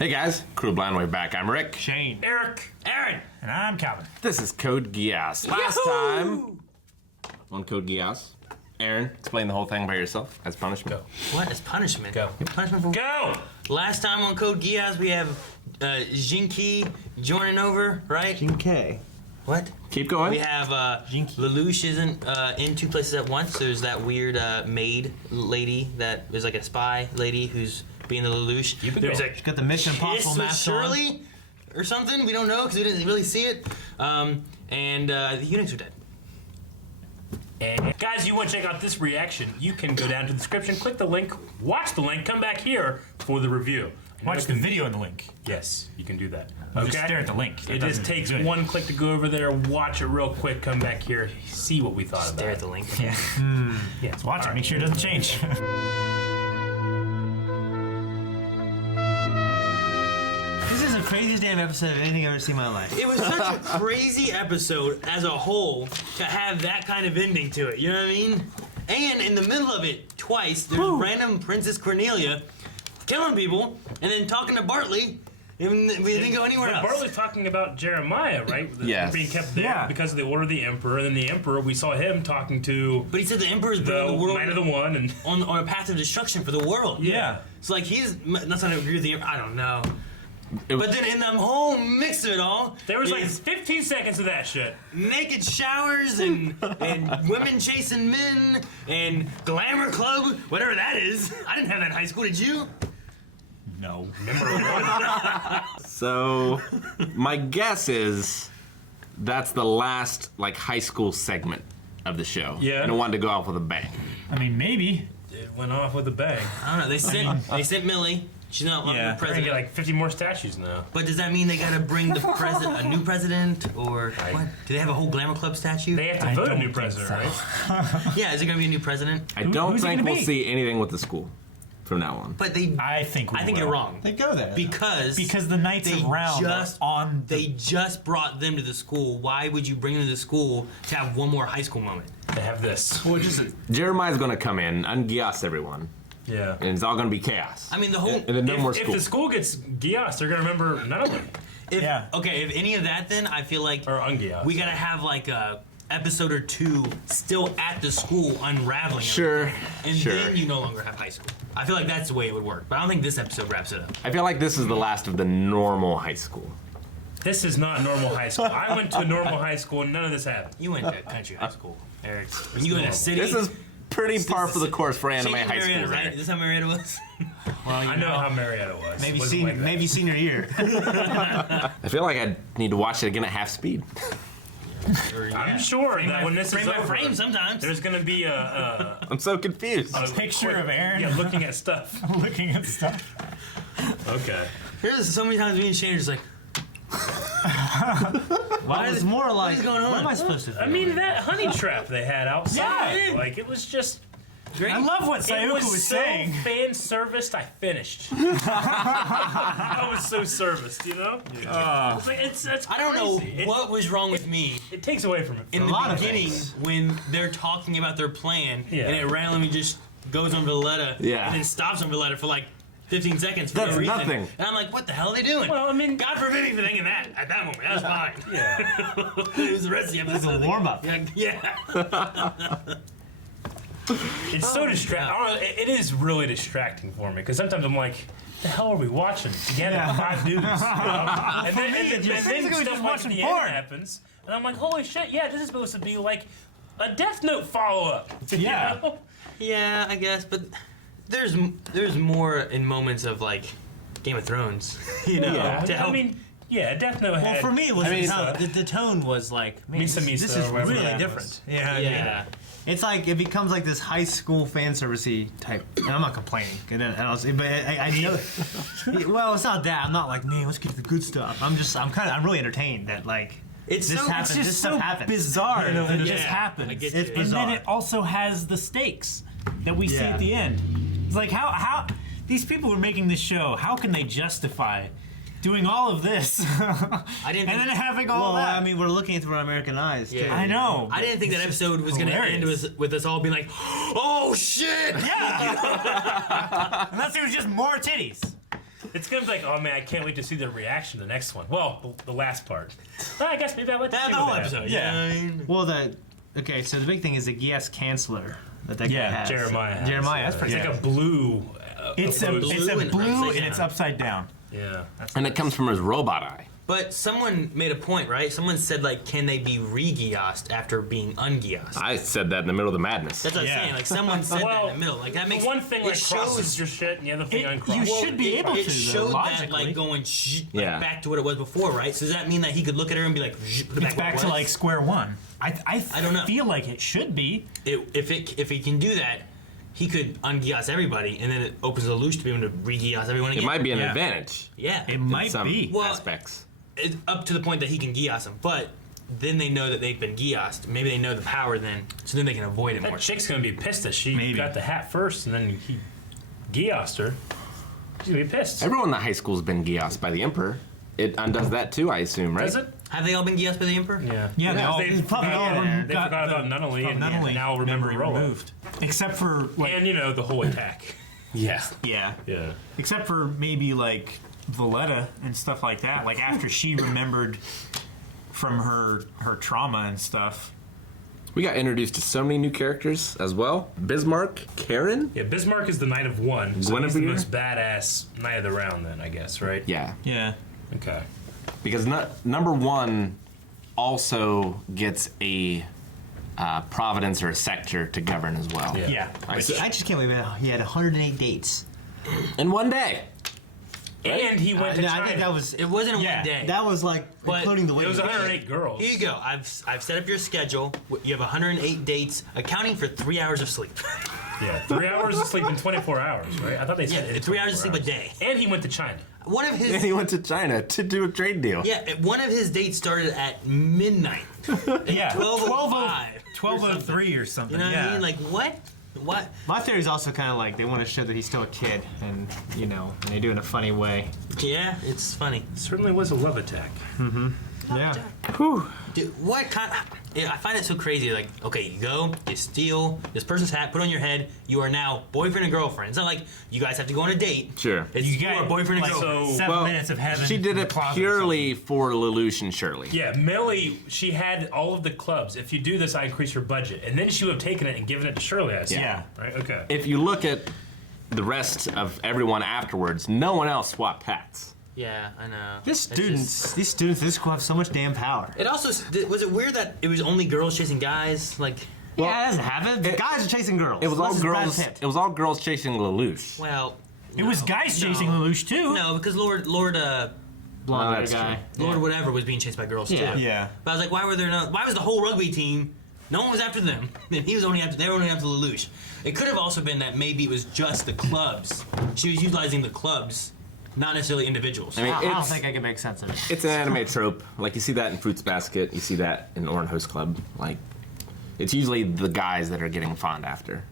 Hey guys, Crew Blind Way back. I'm Rick. Shane. Eric. Aaron. And I'm Calvin. This is Code Geass. Last time on Code Geass, Aaron, explain the whole thing by yourself as punishment. Go. What is punishment? Go. Punishment for Go! Last time on Code Geass, we have Junkie joining over, right? Junkie. What? Keep going. We have Lelouch isn't in two places at once. There's that weird maid lady that is like a spy lady who's being the Lelouch. There's going. like She's got the Mission Impossible mask on. Shirley or something. We don't know because we didn't really see it. And the eunuchs are dead. And guys, you want to check out this reaction, you can go down to the description, click the link, watch the link, come back here for the review. Watch the video in the link. Yes, you can do that. Okay. Just stare at the link. It just takes one click to go over there, watch it real quick, come back here, see what we thought about it. Stare at the link. Yeah. Yes, Watch it. Make sure it doesn't change. This is the craziest damn episode of anything I've ever seen in my life. It was such a crazy episode as a whole to have that kind of ending to it. You know what I mean? And in the middle of it, twice, there's random Princess Cornelia killing people and then talking to Bartley. And we didn't go anywhere else. Bartley's talking about Jeremiah, right? Yes. Being kept there because of the order of the emperor. And then the emperor, we saw him talking to But he said the Emperor's bringing the world Might of the One. And on a path of destruction for the world. yeah. So like he's not trying to agree with the Emperor. I don't know. But then in the whole mix of it all, There was like 15 seconds of that shit. naked showers and women chasing men and glamour club, whatever that is. I didn't have that in high school. Did you? No. So, my guess is that's the last like high school segment of the show. Yeah. And it wanted to go off with a bang. I mean, maybe. It went off with a bang. I don't know. They sent Millie. She's not longer Yeah. the We're gonna president. get like 50 more statues now. But does that mean they gotta bring the a new president, or what? Do they have a whole glamour club statue? They have to I vote a don't new think president, so. right? Yeah, is it gonna be a new president? I don't who's it think gonna we'll be? see anything with the school from now on. But they, I think I think you're wrong. They go there. Because the Knights they of Round just are on the... They just brought them to the school. Why would you bring them to the school to have one more high school moment? They have this. Well, just Jeremiah's gonna come in, ungeass everyone, Yeah. and it's all gonna be chaos. I mean, the whole. And then no more If school. the school gets Geass, they're gonna remember none of them. Okay, if any of that, then I feel like Or Ungeass. we gotta have like a episode or two still at the school unraveling. Sure. everything. And sure. then you no longer have high school. I feel like that's the way it would work. But I don't think this episode wraps it up. I feel like this is the last of the normal high school. This is not normal high school. I went to a normal high school and none of this happened. You went to country high school, Eric. When you in a normal. city. This is pretty par for the course for anime Shane, high Marietta, school. right? Is this how Marietta was? well, I know how Marietta was. Maybe, Wasn't like that. maybe senior year. I feel like I need to watch it again at half speed. I'm sure that when this frame is by over, frame sometimes. there's gonna be a I'm so confused. Picture of Aaron. Yeah, looking at stuff. looking at stuff. Okay. There's so many times me and Shane are just like, Well, it's more like, is going on? what am I supposed to do? I mean, that honey trap they had outside, Yeah. like it was just. great. I love what It Sayuka was was so saying. fan serviced. I finished. I was so serviced, you know. It's like it's I don't know crazy. what was wrong with me It takes away from it. in lot the of beginning things. when they're talking about their plan Yeah. and it randomly just goes on Valletta Yeah. and then stops on Valletta for like 15 seconds for That's no reason. nothing. And I'm like, what the hell are they doing? Well, I mean, God forbid me for thinking that at that moment. That was fine. yeah. It was the rest of the episode. It's a warm-up. Yeah. It's so distracting. It is really distracting for me because sometimes I'm like, the hell are we watching together? Yeah. 5 dudes. You know? And then, it's basically stuff just like watching the porn. end happens, and I'm like, holy shit! Yeah, this is supposed to be like a Death Note follow-up. Yeah. You know? Yeah, I guess, but there's more in moments of like Game of Thrones, you know, Yeah. to help. I mean, yeah, Death Note Well, had. for me, it was I mean, the tone was like, man, Misa this Misa is or whatever really that different. was. Yeah, yeah. It's like it becomes like this high school fan servicey type. And I'm not complaining, but I know. Well, it's not that. I'm not like, man, let's get to the good stuff. I'm really entertained that like It's this so- happens. it's this just stuff so happens. bizarre You know, that it it just just happens. I get It's you. And bizarre. then it also has the stakes that we see Yeah. at the end. It's like how these people who are making this show, how can they justify doing all of this I didn't. and then having all Well, that? I mean, we're looking into American eyes. Yeah. Too. I know. I didn't think that episode was going to end with us all being like, "Oh shit!" Yeah. Unless it was just more titties. It's gonna be like, oh man, I can't wait to see their reaction to the next one. Well, the last part. Well, I guess maybe I would. That's the whole episode. Yeah. Well, okay, so the big thing is the Geass Canceller that guy has. Jeremiah. has. Jeremiah, that's pretty It's good. like a blue. It's a and blue upside and it's down. upside down. Yeah. And it comes from his robot eye. But someone made a point, right? Someone said, like, can they be re-Geassed after being un-Geassed? I said that in the middle of the madness. That's what Yeah. I'm saying. Like, someone said that Well, in the middle. Like, that makes One thing it like crosses shows. your shit, and the other thing You uncrosses. should be able It to, though, showed that, logically. like, going Yeah. back to what it was before, right? So does that mean that he could look at her and be like, put it It's back where to it like was? square one. I don't know. feel like it should be. If he can do that, he could un-Geass everybody, and then it opens the leash to be able to re-Geass everyone again. It might be an Yeah. advantage Yeah. It in might some be. Well, aspects. It's up to the point that he can Geass them, but then they know that they've been Geassed. Maybe they know the power then, so then they can avoid it more. That chick's gonna be pissed that she Maybe. got the hat first, and then he Geassed her. She's gonna be pissed. Everyone in the high school's been Geassed by the Emperor. It undoes that too, I assume, right? Does it? Have they all been Geassed by the Emperor? Yeah. Yeah, they all They probably forgot, all they forgot about Nunnally, and Nunnally now remember memory Rolo. removed. Except for like And the whole attack. Yeah. yeah. Yeah. Except for maybe like Valletta and stuff like that. Like after she remembered from her trauma and stuff. We got introduced to so many new characters as well. Bismarck, Karen. Yeah, Bismarck is the Knight of One, so he's the Guinevere? most badass Knight of the Round then, I guess, right? Yeah, Yeah. Okay. because number one also gets a providence or a sector to govern as well. Yeah. Yeah. I just can't believe he had 108 dates. In one day. And he went to China. I think that was It wasn't a Yeah. one day. that was like But including the It way was 108 girls. Here you go. I've set up your schedule. You have 108 dates, accounting for 3 hours of sleep. Yeah, 3 hours of sleep in 24 hours, right? I thought they Yeah, said 3 hours of sleep a 24 hours. day. And he went to China. One of And his he went to China to do a trade deal. one of his dates started at midnight. Yeah. 12:05. 1203 or something. You know what yeah. I mean? Like what? What? My theory is also kind of like they want to show that he's still a kid, and and they do it in a funny way. Yeah, it's funny. It certainly was a love attack. Yeah. Dude, what kind? I find it so crazy. Like, okay, you go, you steal this person's hat, put it on your head. You are now boyfriend and girlfriend. It's not like you guys have to go on a date. Sure. It's you are boyfriend and like, girlfriend. 7 minutes of heaven. She did in it the closet or purely for Lelouch and Shirley. Yeah, Millie, she had all of the clubs. If you do this, I increase your budget. And then she would have taken it and given it to Shirley, I assume. Yeah. Right? Okay. If you look at the rest of everyone afterwards, no one else swapped hats. Yeah, I know. These students in this school have so much damn power. It also was it weird that it was only girls chasing guys? Like, Yeah, it doesn't happen. The guys are chasing girls. It was all Unless it's Brad girls. Pitt. It was all girls chasing Lelouch. well, It was guys chasing Lelouch too. No, because Lord Blonde that's guy. Lord whatever was being chased by girls Yeah. too. Yeah. But I was like, why was the whole rugby team? No one was after them. And they were only after Lelouch. It could have also been that maybe it was just the clubs. She was utilizing the clubs, not necessarily individuals. I mean, I don't it's, think I can make sense of it. it's an anime trope. Like you see that in Fruits Basket. You see that in Orange Host Club. Like, it's usually the guys that are getting fond after.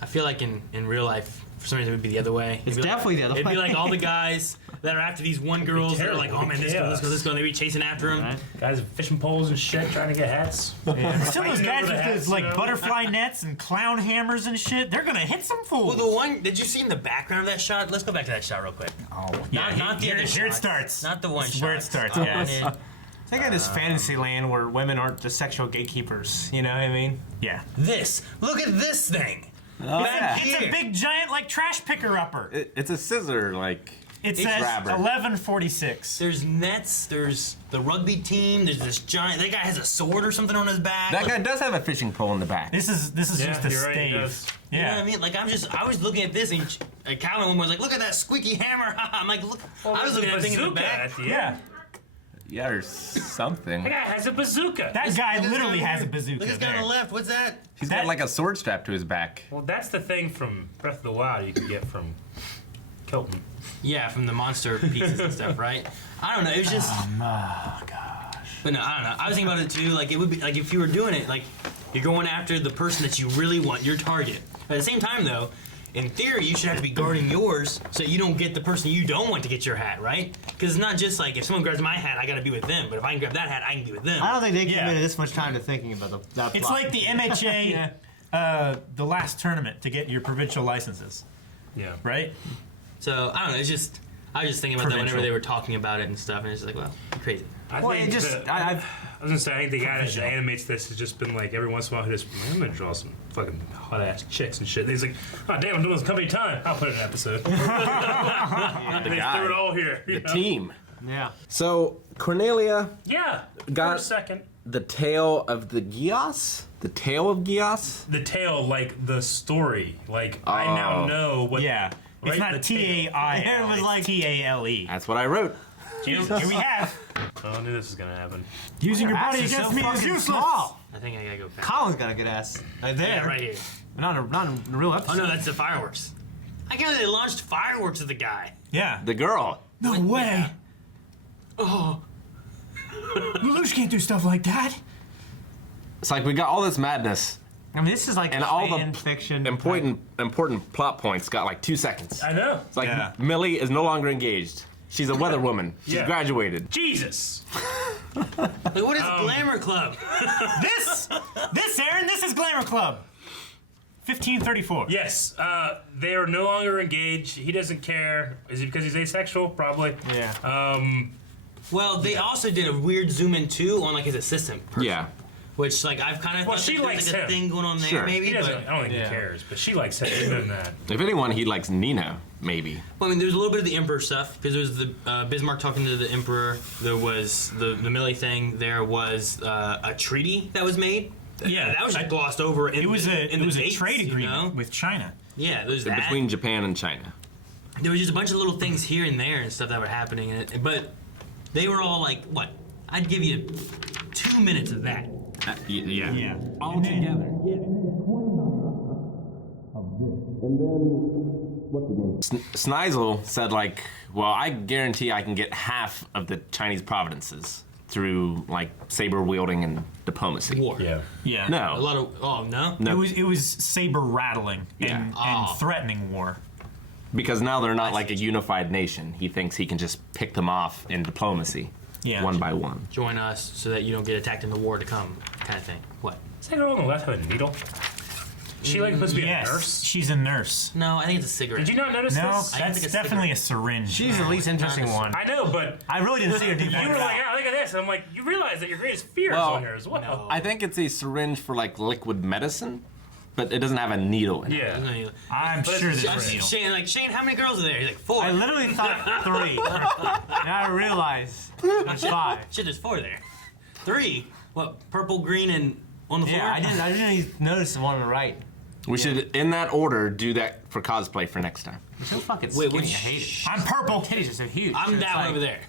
I feel like in real life, for some reason, it would be the other way. It's It'd be definitely the other It'd be way. like all the guys that are after these one girls that are like, terrible. oh man, this girl, this girl, and they be chasing after them. Right. Guys with fishing poles and shit trying to get hats. Still those Fighting guys over with the those hats, like you know? butterfly nets and clown hammers and shit. They're gonna hit some fools. Well, the one, did you see in the background of that shot? Let's go back to that shot real quick. Oh, yeah. not the here, other here it shots. starts. Not the one This is shot. where it starts, Oh, guys. man. It's like in this fantasy land where women aren't the sexual gatekeepers. You know what I mean? Yeah. This. Look at this thing. Oh, Back It's here. a big giant like trash picker upper. It's a scissor, like. It says grabber. 1146. There's nets. There's the rugby team. There's this giant. That guy has a sword or something on his back. That Like, guy does have a fishing pole in the back. This is Yeah, just a you're right, he stave. does. You know what I Yeah. mean? Like I was looking at this, and Calvin was like, "Look at that squeaky hammer!" I'm like, "Look!" I was looking at that thing in the Bazooka back. at the end. Yeah. Yeah, or something. That guy has a bazooka. That guy Look at this literally guy has a here. bazooka. Look at this guy on there. the left. What's that? He's got like a sword strapped to his back. Well, that's the thing from Breath of the Wild you could get from Kilton. Yeah, from the monster pieces and stuff, right? I don't know. It was just. Oh gosh. But no, I don't know. I was thinking about it too. Like it would be like if you were doing it, like you're going after the person that you really want, your target. But at the same time, though, in theory, you should have to be guarding yours so you don't get the person you don't want to get your hat, right? Because it's not just like if someone grabs my hat, I got to be with them. But if I can grab that hat, I can be with them. I don't think they Yeah. committed this much time to thinking about that It's plot. like the MHA, the last tournament to get your provincial licenses, Yeah. right? So I don't know. It's just I was just thinking about that whenever they were talking about it and stuff, and it's just like, well, crazy. I Well, think it just I was gonna say, I think the guy that animates this has just been like, every once in a while, he just, I'm gonna draw some fucking hot ass chicks and shit. And he's like, oh damn, I'm doing this company time. I'll put it in an episode. And they guy. threw it all here. The you know? team. Yeah. So Cornelia Yeah. Got- for a second. the tale of the Geass? The tale of Geass? The tale, like the story. Like I now know what. Yeah. It's Right, not the T-A-I-L, It was it's like- T-A-L-E. That's what I wrote. Here we have. Oh, I knew this was gonna happen. Using your Ass body is against so me is fucking useless. small. I think I gotta go back. Colin's got a good ass. Right there. Yeah, right here. Not in a real Oh episode. no, that's the fireworks. I can't believe they launched fireworks at the guy. Yeah. The girl. No way. Oh. Lelouch can't do stuff like that. It's like we got all this madness, I mean, this is like and a all fan the fiction. important plot points got like 2 seconds. I know. It's like Yeah. Millie is no longer engaged. She's a weather woman. She's Yeah. graduated. Jesus. Like, what is Glamour Club? This, Aaron, this is Glamour Club. 1534. Yes, they are no longer engaged. He doesn't care. Is it because he's asexual? Probably. Yeah. Well, they also did a weird zoom in too on like his assistant, person, Yeah. which like I've kind of Well, thought she that there's likes like a him. thing going on there, Sure. maybe. He doesn't. But I don't think Yeah. he cares, but she likes him more than that. If anyone, he likes Nina, maybe. well, I mean, there's a little bit of the Emperor stuff because there was the Bismarck talking to the Emperor. There was the Millie thing. There was a treaty that was made. Yeah, that was just glossed over. In It was the, in a the dates, trade you agreement know? with China. Yeah, there's that. Between Japan and China. There was just a bunch of little things here and there and stuff that were happening, but they were all like, what? I'd give you 2 minutes of that. Yeah. Yeah. All together. And then, what's the name? Sneisel said, like, well, I guarantee I can get half of the Chinese provinces through, like, saber wielding and diplomacy. War. Yeah. Yeah. A No. lot of, oh, no? No. It was saber rattling Yeah. and Oh. threatening war. Because now they're not like a unified nation. He thinks he can just pick them off in diplomacy. Yeah. One by one. Join us so that you don't get attacked in the war to come, kind of thing. What? Is that girl on the left have a needle? She like supposed to be Yes, a nurse. she's a nurse. No, I think it's a cigarette. Did you not notice No, this? I that's think it's definitely a syringe. She's the least interesting not a- one. I know, but I really didn't see her deep. you were like, yeah, look at this. And I'm like, you realize that your greatest fear Well, is on here as well. I think it's a syringe for like liquid medicine, but it doesn't have a needle in it. Yeah. I'm But sure it's there's just- a needle. Shane, how many girls are there? He's like, 4. I literally thought 3. Now I realize there's 5. Shit, there's 4 there. 3? What, purple, green, and on the floor? Yeah, I didn't even notice the one on the right. We should, in that order, do that for cosplay for next time. You're so fucking Wait, skinny. I which- hate it. I'm purple. Titties are so huge. I'm It's down like- over there.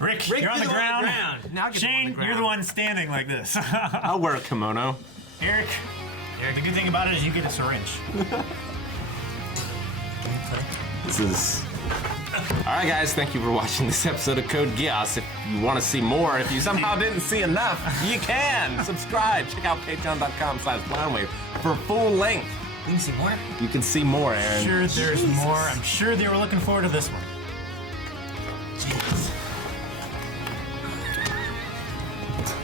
Rick, Rick, you're on the ground. Now get Shane, on the you're the ground. one standing like this. I'll wear a kimono. Eric, the good thing about it is you get a syringe. This is. Alright, guys, thank you for watching this episode of Code Geass. If you want to see more, if you somehow didn't see enough, you can subscribe. Check out patreon.com/blindwave for full length. We can see more. You can see more, Aaron. Sure, there's more. I'm sure they were looking forward to this one.